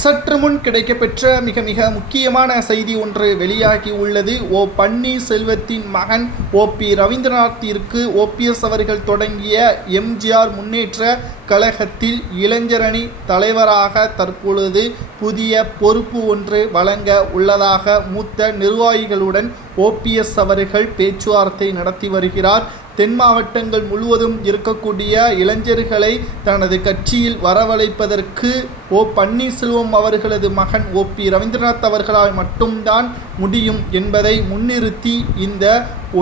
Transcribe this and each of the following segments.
சற்று முன் கிடைக்கப்பெற்ற மிக மிக முக்கியமான செய்தி ஒன்று வெளியாகி உள்ளது. ஓ பன்னீர்செல்வத்தின் மகன் ஓ பி ரவீந்திரநாத்திற்கு ஓபிஎஸ் அவர்கள் தொடங்கிய எம்ஜிஆர் முன்னேற்ற கழகத்தில் இளைஞரணி தலைவராக தற்பொழுது புதிய பொறுப்பு ஒன்று வழங்க உள்ளதாக மூத்த நிர்வாகிகளுடன் ஓபிஎஸ் அவர்கள் பேச்சுவார்த்தை நடத்தி வருகிறார். தென் மாவட்டங்கள் முழுவதும் இருக்கக்கூடிய இளைஞர்களை தனது கட்சியில் வரவழைப்பதற்கு ஓ பன்னீர்செல்வம் அவர்களது மகன் ஓ பி ரவீந்திரநாத் அவர்களால் மட்டும்தான் முடியும் என்பதை முன்னிறுத்தி இந்த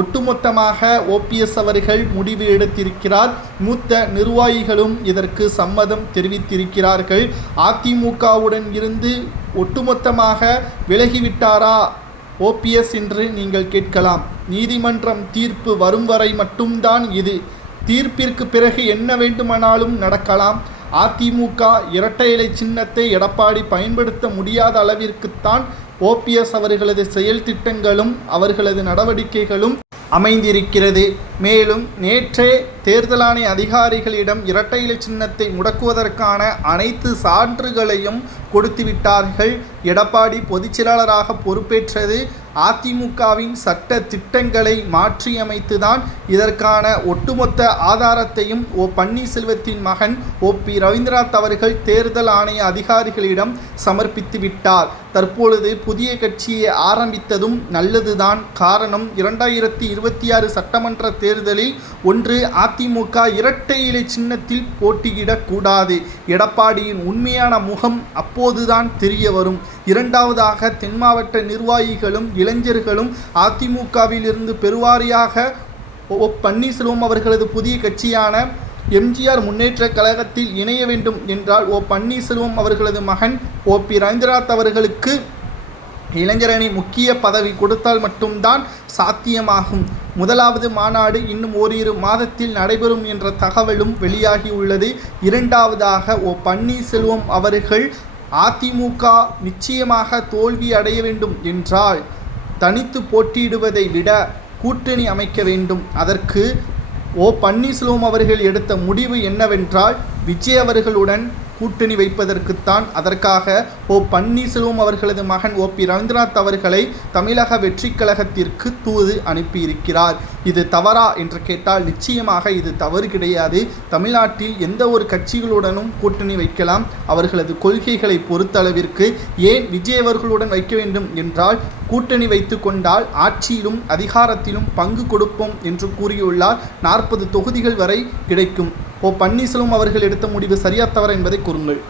ஒட்டுமொத்தமாக ஓபிஎஸ் அவர்கள் முடிவு எடுத்திருக்கிறார். மூத்த நிர்வாகிகளும் இதற்கு சம்மதம் தெரிவித்திருக்கிறார்கள். அதிமுகவுடன் இருந்து ஒட்டுமொத்தமாக விலகிவிட்டாரா ஓபிஎஸ் என்று நீங்கள் கேட்கலாம். நீதிமன்றம் தீர்ப்பு வரும் வரை மட்டும்தான் இது. தீர்ப்பிற்கு பிறகு என்ன வேண்டுமானாலும் நடக்கலாம். அதிமுக இரட்டை இலை சின்னத்தை எடப்பாடி பயன்படுத்த முடியாத அளவிற்குத்தான் ஓபிஎஸ் அவர்களது செயல் திட்டங்களும் அவர்களது நடவடிக்கைகளும் அமைந்திருக்கிறது. மேலும் நேற்றே தேர்தல் ஆணைய அதிகாரிகளிடம் இரட்டை இலை சின்னத்தை முடக்குவதற்கான அனைத்து சான்றுகளையும் கொடுத்துவிட்டார்கள். எடப்பாடி பொதுச்செயலாளராக பொறுப்பேற்றது. அதிமுகவின் சட்ட திட்டங்களை மாற்றியமைத்துதான் இதற்கான ஒட்டுமொத்த ஆதாரத்தையும் ஓ பன்னீர்செல்வத்தின் மகன் ஓ பி ரவீந்திரநாத் அவர்கள் தேர்தல் ஆணைய அதிகாரிகளிடம் சமர்ப்பித்து விட்டார் தற்பொழுது புதிய கட்சியை ஆரம்பித்ததும் நல்லதுதான். காரணம் இரண்டாயிரத்தி இருபத்தி ஆறு சட்டமன்ற தேர்தலில் ஒன்று அதிமுக இரட்டை இலை சின்னத்தில் போட்டியிடக்கூடாது எடப்பாடியின் உண்மையான முகம் அப்போதுதான் தெரிய வரும். இரண்டாவதாக தென் மாவட்ட நிர்வாகிகளும் இளைஞர்களும் அதிமுகவில் இருந்து பெருவாரியாக ஓ பன்னீர்செல்வம் அவர்களது புதிய கட்சியான எம்ஜிஆர் முன்னேற்ற கழகத்தில் இணைய வேண்டும் என்றால் ஓ பன்னீர்செல்வம் அவர்களது மகன் ஓ பி. ரவீந்திரநாத் அவர்களுக்கு இளைஞரணி முக்கிய பதவி கொடுத்தால் மட்டும்தான் சாத்தியமாகும். முதலாவது மாநாடு இன்னும் ஓரிரு மாதத்தில் நடைபெறும் என்ற தகவலும் வெளியாகி உள்ளது இரண்டாவதாக ஓ பன்னீர்செல்வம் அவர்கள் அதிமுக நிச்சயமாக தோல்வி அடைய வேண்டும் என்றால் தனித்து போட்டியிடுவதை விட கூட்டணி அமைக்க வேண்டும். அதற்கு ஓ பன்னீர்செல்வம் அவர்கள் எடுத்த முடிவு என்னவென்றால் விஜய் அவர்களுடன் கூட்டணி வைப்பதற்குத்தான் அதற்காக ஓ பன்னீர்செல்வம் அவர்களது மகன் ஓ பி ரவீந்திரநாத் அவர்களை தமிழக வெற்றிக் கழகத்திற்கு தூது அனுப்பியிருக்கிறார். இது தவறா என்று கேட்டால் நிச்சயமாக இது தவறு கிடையாது. தமிழ்நாட்டில் எந்த ஒரு கட்சிகளுடனும் கூட்டணி வைக்கலாம். அவர்களது கொள்கைகளை பொறுத்தளவிற்கு ஏன் விஜய் அவர்களுடன் வைக்க வேண்டும் என்றால் கூட்டணி வைத்து கொண்டால் ஆட்சியிலும் அதிகாரத்திலும் பங்கு கொடுப்போம் என்று கூறியுள்ளார். நாற்பது தொகுதிகள் வரை கிடைக்கும். ஓ பன்னீர்செல்வம் அவர்கள் எடுத்த முடிவு சரியா தவறா என்பதை கூறுங்கள்.